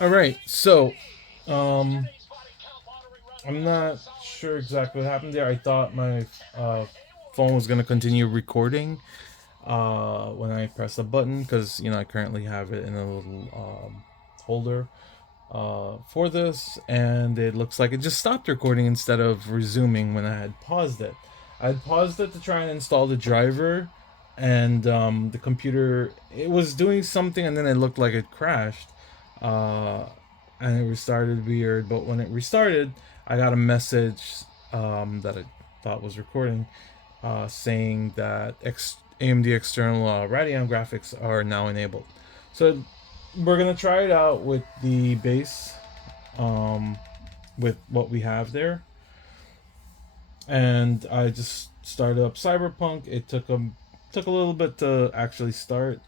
All right, so um, I'm not sure exactly what happened there. I thought my phone was gonna continue recording when I press the button because I currently have it in a little holder for this, and it looks like it just stopped recording instead of resuming when I had paused it. I had paused it to try and install the driver, and the computer it was doing something, and then it looked like it crashed, uh, and it restarted weird. But when it restarted, I got a message that I thought was recording, saying that AMD external Radeon graphics are now enabled. So we're gonna try it out with the base, um, with what we have there, and I just started up Cyberpunk. It took a little bit to actually start,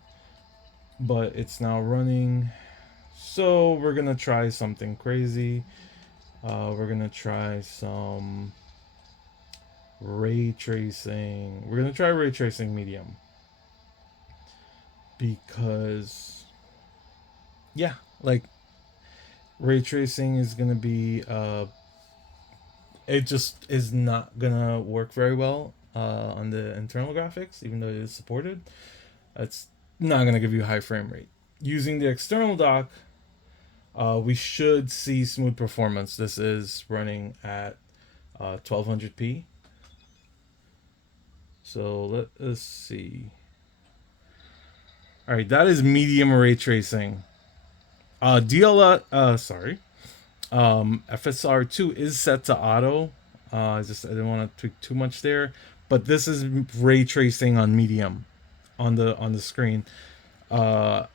but it's now running. So we're gonna try something crazy. We're gonna try some ray tracing. We're gonna try ray tracing medium because yeah, like ray tracing is gonna be it just is not gonna work very well on the internal graphics, even though it is supported. It's not gonna give you a high frame rate. Using the external dock, we should see smooth performance. This is running at 1200p. So let us see. All right, that is medium ray tracing. DLR, sorry, FSR2 is set to auto. I didn't want to tweak too much there, but this is ray tracing on medium on the screen, uh,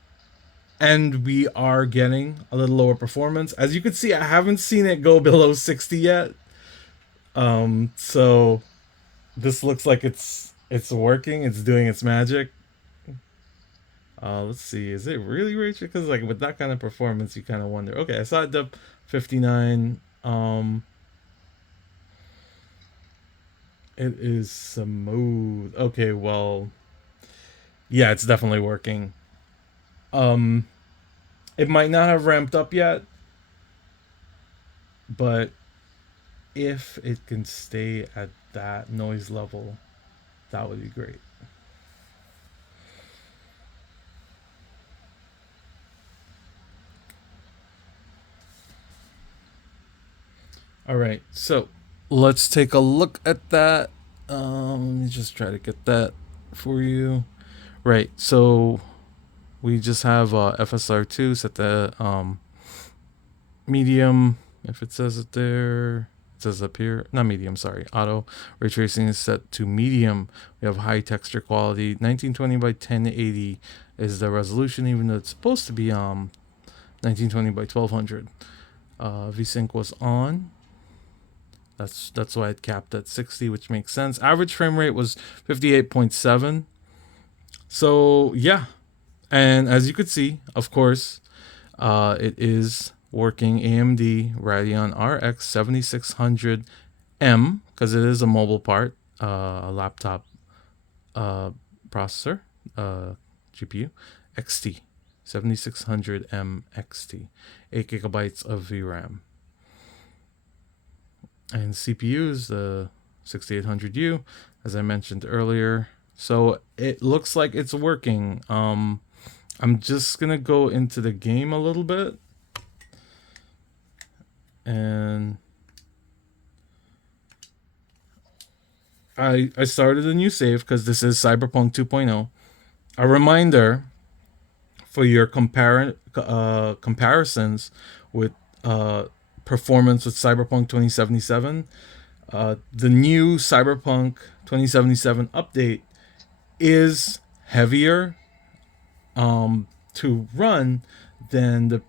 and we are getting a little lower performance. As you can see, I haven't seen it go below 60 yet. So this looks like it's working. It's doing its magic. Let's see. Is it really ray tracing? Because like with that kind of performance, you kind of wonder. Okay, I saw it up 59. It is smooth. Okay, well, yeah, it's definitely working. Um, it might not have ramped up yet, but if it can stay at that noise level, that would be great. All right, so let's take a look at that. Let me just try to get that for you. Right, so we just have FSR2 set the medium. If it says it there, it says up here. Not medium, sorry. Auto ray tracing is set to medium. We have high texture quality. 1920 by 1080 is the resolution, even though it's supposed to be 1920 by 1200. VSync was on. That's why it capped at 60, which makes sense. Average frame rate was 58.7. So yeah, and as you could see, of course, it is working AMD Radeon RX 7600M because it is a mobile part, a laptop processor, GPU, XT 7600M XT, 8 gigabytes of VRAM, and CPU is the 6800U, as I mentioned earlier. So it looks like it's working. I'm just gonna go into the game a little bit, and I started a new save because this is Cyberpunk 2.0. A reminder for your comparisons with performance with Cyberpunk 2077. The new Cyberpunk 2077 update is heavier to run than the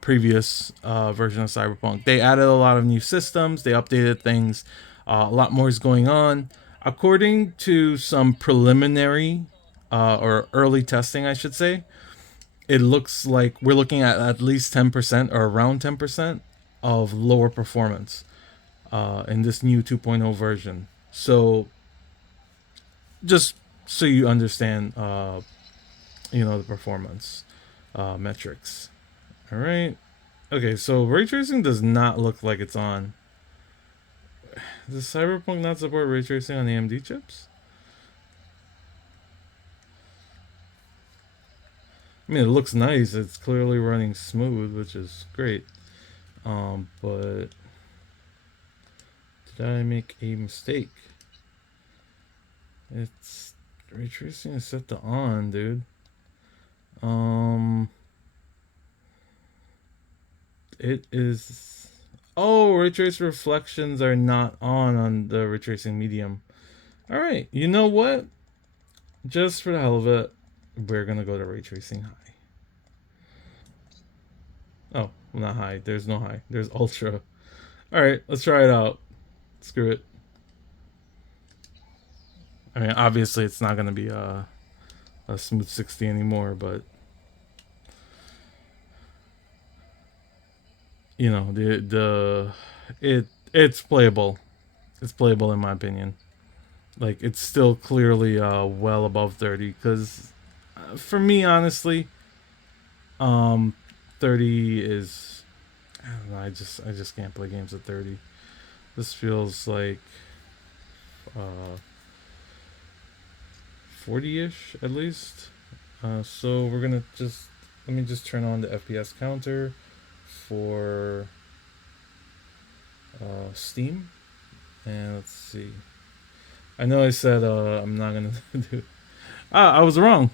previous version of Cyberpunk. They added a lot of new systems. They updated things. A lot more is going on. According to some preliminary or early testing, I should say, it looks like we're looking at least 10% or around 10% of lower performance in this new 2.0 version. So just so you understand, the performance metrics. All right. Okay, so ray tracing does not look like it's on. Does Cyberpunk not support ray tracing on AMD chips? I mean, it looks nice. It's clearly running smooth, which is great. But did I make a mistake? It's ray tracing is set to on, dude. It is. Oh, ray trace reflections are not on the ray tracing medium. All right, you know what? Just for the hell of it, we're gonna go to ray tracing high. Oh, well, not high. There's no high. There's ultra. All right, let's try it out. Screw it. I mean, obviously, it's not gonna be a smooth 60 anymore, but you know, it's playable. It's playable in my opinion. Like it's still clearly well above 30 because for me honestly, um 30 is I don't know, I just can't play games at 30. This feels like uh 40ish at least. So we're gonna just let me just turn on the FPS counter for Steam, and let's see. I know I said I'm not gonna do. I was wrong.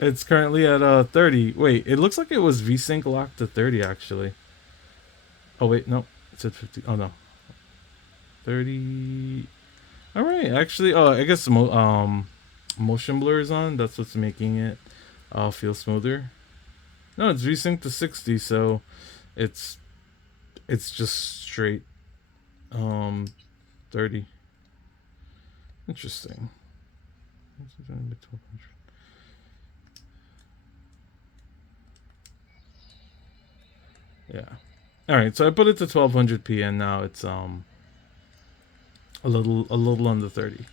It's currently at 30. Wait, it looks like it was VSync locked to 30 actually. Oh wait, no, it's at 50. Oh no, 30. All right, actually, oh I guess motion blur is on. That's what's making it feel smoother. No, it's VSync to 60, so it's it's just straight 30. Interesting. Yeah. All right, so I put it to 1200p, and now it's a little under 30.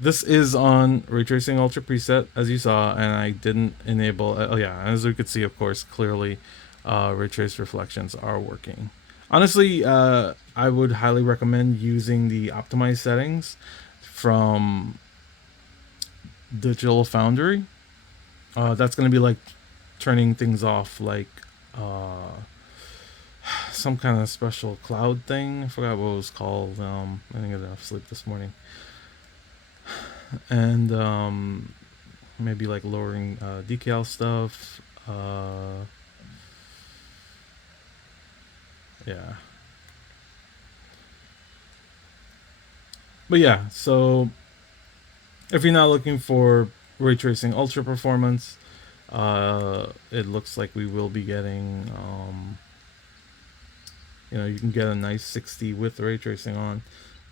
This is on ray tracing ultra preset as you saw, and I didn't enable. Oh yeah, as we could see, of course, clearly, ray trace reflections are working. Honestly, I would highly recommend using the optimized settings from Digital Foundry. That's going to be like turning things off, like some kind of special cloud thing. I forgot what it was called. I didn't get enough sleep this morning. And maybe like lowering decal stuff. Yeah. But yeah, so if you're not looking for ray tracing ultra performance, it looks like we will be getting you can get a nice 60 with ray tracing on.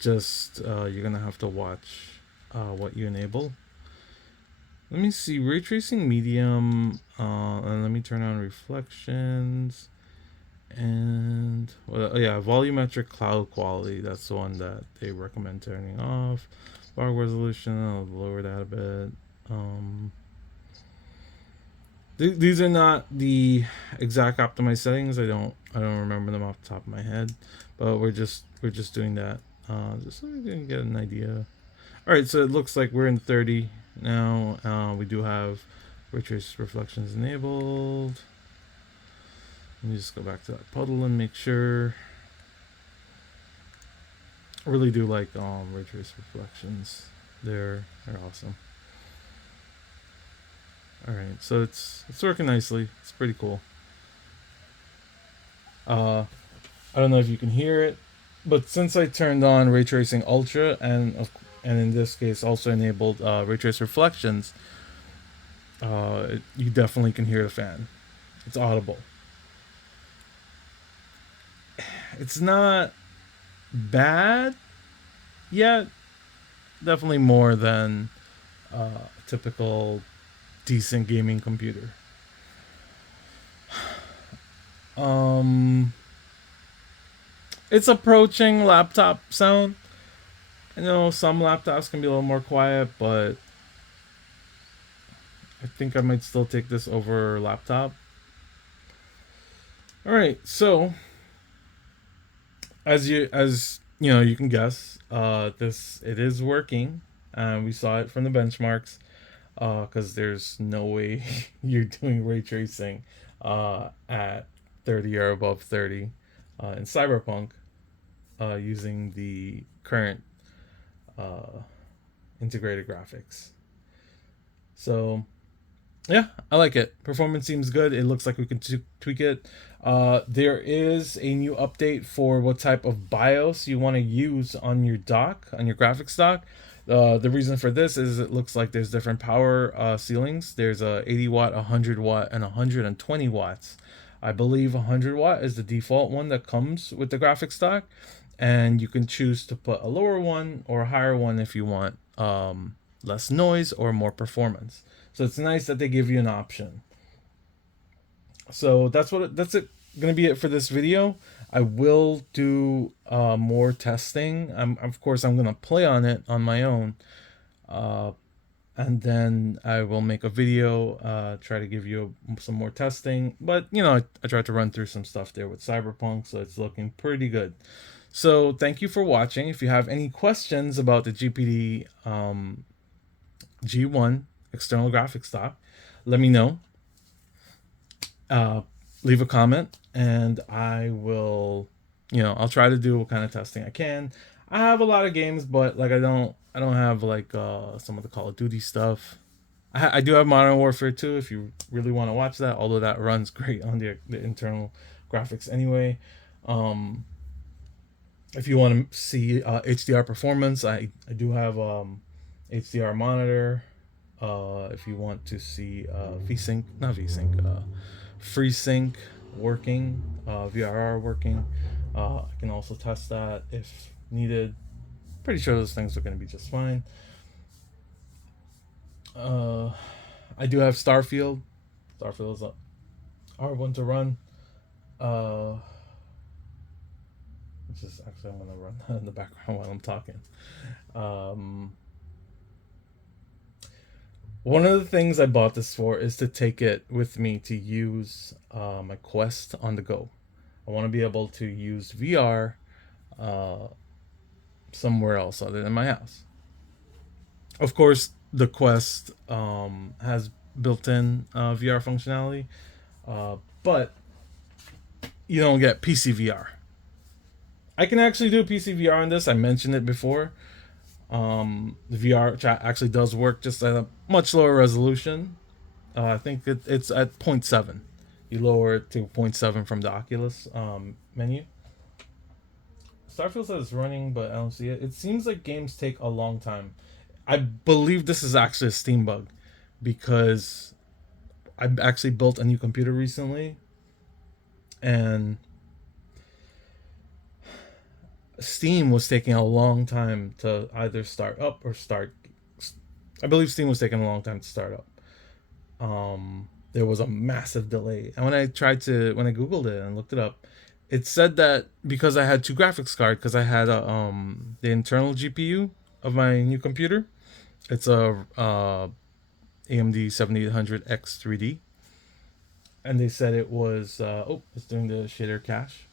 Just you're gonna have to watch what you enable. Let me see, ray tracing medium, and let me turn on reflections. And well, yeah, volumetric cloud quality, that's the one that they recommend turning off. Bar resolution, I'll lower that a bit. These are not the exact optimized settings. I don't remember them off the top of my head, but we're just doing that just so we can get an idea. All right, so it looks like we're in 30 now. We do have ray trace reflections enabled. Let me just go back to that puddle and make sure. I really do like ray trace reflections. They're awesome. All right, so it's working nicely. It's pretty cool. I don't know if you can hear it, but since I turned on ray tracing ultra and in this case also enabled ray trace reflections, you definitely can hear the fan. It's audible. It's not bad yet. Definitely more than typical decent gaming computer. It's approaching laptop sound. I know some laptops can be a little more quiet, but I think I might still take this over laptop. All right, so as you know, you can guess, this it is working. We saw it from the benchmarks, because there's no way you're doing ray tracing at 30 or above 30 in Cyberpunk using the current uh, integrated graphics. So yeah, I like it. Performance seems good. It looks like we can tweak it. There is a new update for what type of BIOS you want to use on your dock, on your graphics dock. The reason for this is it looks like there's different power ceilings. There's a 80 watt, 100 watt, and 120 watts. I believe 100 watt is the default one that comes with the graphics dock, and you can choose to put a lower one or a higher one if you want less noise or more performance. So it's nice that they give you an option. So that's it. Gonna be it for this video. I will do more testing. Of course I'm gonna play on it on my own, uh, and then I will make a video. Try to give you some more testing. But you know, I tried to run through some stuff there with Cyberpunk, so it's looking pretty good. So thank you for watching. If you have any questions about the GPD G1 external graphics dock, let me know. Uh, Leave a comment, and I will, I'll try to do what kind of testing I can. I have a lot of games, but like I don't have like some of the Call of Duty stuff. I do have Modern Warfare 2 if you really want to watch that, although that runs great on the internal graphics anyway. Um, if you want to see HDR performance, I do have HDR monitor. If you want to see VSync, not VSync, FreeSync working, VRR working, I can also test that if needed. Pretty sure those things are going to be just fine. Uh, I do have Starfield. Starfield is a hard one to run. Uh, which is actually I'm gonna run that in the background while I'm talking. Um, One of the things I bought this for is to take it with me to use my Quest on the go. I want to be able to use VR uh, somewhere else other than my house. Of course, the Quest has built-in VR functionality, but you don't get PC VR. I can actually do PC VR on this. I mentioned it before. The VR chat actually does work just at a much lower resolution. I think it's at 0.7. You lower it to 0.7 from the Oculus menu. Starfield says it's running, but I don't see it. It seems like games take a long time. I believe this is actually a Steam bug because I actually built a new computer recently, and Steam was taking a long time to either start up or start. I believe Steam was taking a long time to start up. There was a massive delay, and when I googled it and looked it up, it said that because I had two graphics cards, because I had the internal GPU of my new computer. It's a AMD 7800X 3D, and they said it was it's doing the shader cache,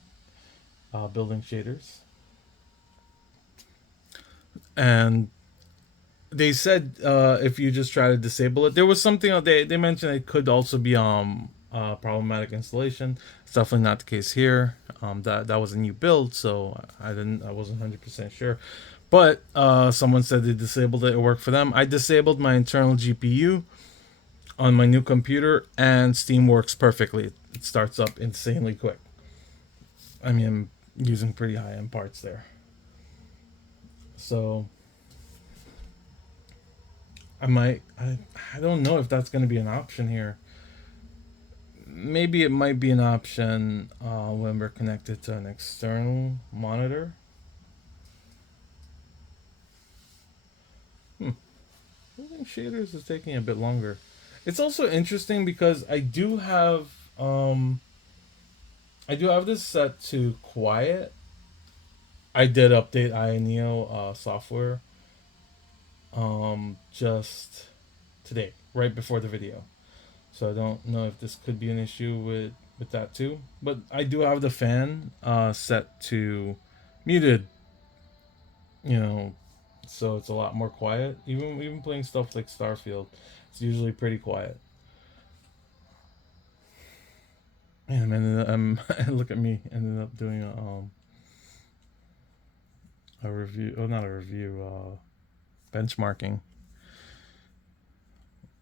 building shaders, and they said if you just try to disable it, there was something they mentioned it could also be problematic installation. It's definitely not the case here. That was a new build, so I wasn't 100% sure. But someone said they disabled it. It worked for them. I disabled my internal GPU on my new computer, and Steam works perfectly. It starts up insanely quick. I mean, I'm using pretty high end parts there. So I don't know if that's going to be an option here. Maybe it might be an option when we're connected to an external monitor. I think shaders is taking a bit longer. It's also interesting because I do have this set to quiet. I did update INEO software just today, right before the video. So I don't know if this could be an issue with with that too. But I do have the fan set to muted, you know, so it's a lot more quiet. Even playing stuff like Starfield, it's usually pretty quiet. And look at me, ended up doing a review. Oh, not a review. Benchmarking.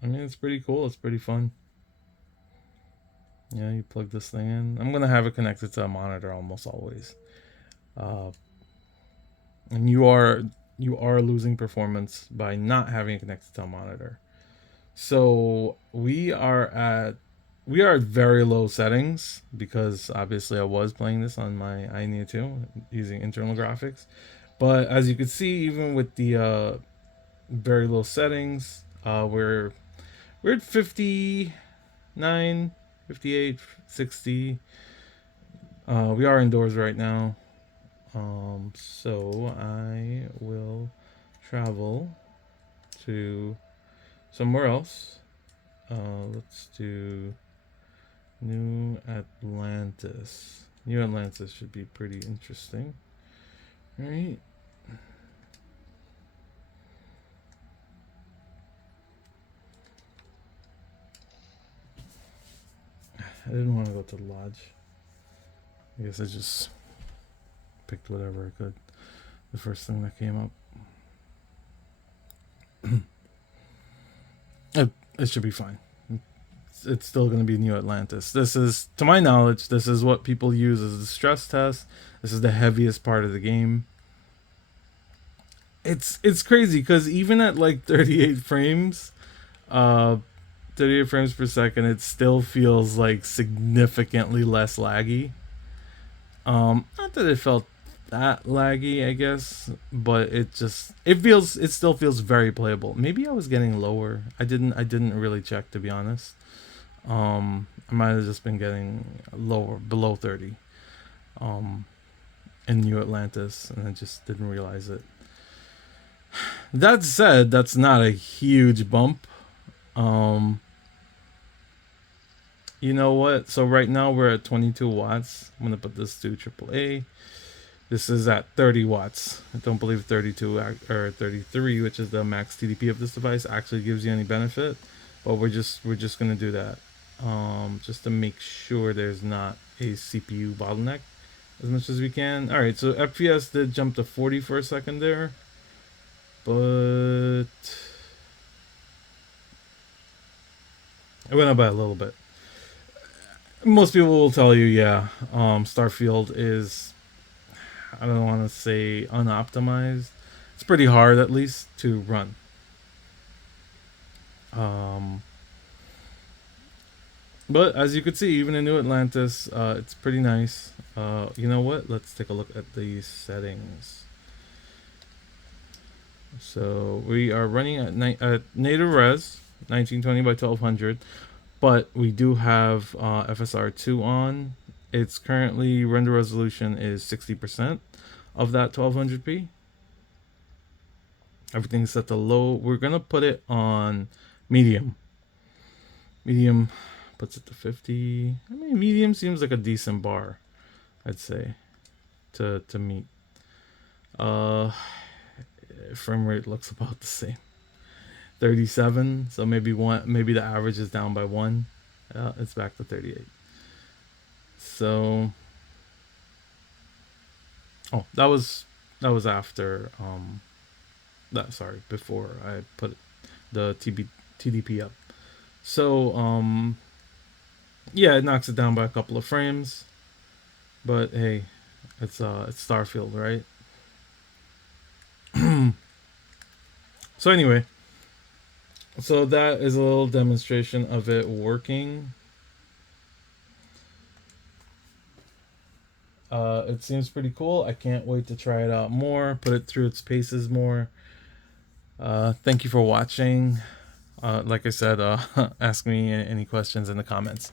I mean, it's pretty cool. It's pretty fun. Yeah, you plug this thing in. I'm gonna have it connected to a monitor almost always. Uh, and you are losing performance by not having it connected to a monitor. So we are at very low settings because obviously I was playing this on my iNeo 2 using internal graphics. But as you can see, even with the very low settings, we're at 59, 58, 60. We are indoors right now. So I will travel to somewhere else. Let's do New Atlantis. New Atlantis should be pretty interesting. All right. I didn't want to go to the lodge. I guess I just picked whatever I could. The first thing that came up. it should be fine. It's still going to be New Atlantis. This is, to my knowledge, this is what people use as the stress test. This is the heaviest part of the game. It's crazy because even at like 38 frames, uh, 38 frames per second, it still feels like significantly less laggy. Not that it felt that laggy, I guess, but it still feels very playable. Maybe I was getting lower. I didn't really check, to be honest. I might have just been getting lower, below 30, um, in New Atlantis, and I just didn't realize it. That said, that's not a huge bump. Um, you know what? So right now we're at 22 watts. I'm gonna put this to AAA. This is at 30 watts. I don't believe 32 or 33, which is the max TDP of this device, actually gives you any benefit. But we're just gonna do that, just to make sure there's not a CPU bottleneck as much as we can. All right, so FPS did jump to 40 for a second there, but it went up by a little bit. Most people will tell you, yeah, Starfield is, I don't want to say unoptimized. It's pretty hard, at least, to run. Um, but as you can see, even in New Atlantis, it's pretty nice. You know what? Let's take a look at the settings. So we are running at native res, 1920 by 1200, but we do have FSR2 on. Its currently render resolution is 60% of that 1200p. Everything's set to low. We're gonna put it on medium. Medium puts it to 50. I mean, medium seems like a decent bar, I'd say, to meet. Frame rate looks about the same, 37. So maybe the average is down by 1. It's back to 38. So, oh, that was after before I put the TDP up. So, yeah, it knocks it down by a couple of frames, but hey, it's Starfield, right? So anyway, so that is a little demonstration of it working. It seems pretty cool. I can't wait to try it out more, put it through its paces more. Thank you for watching. Like I said, ask me any questions in the comments.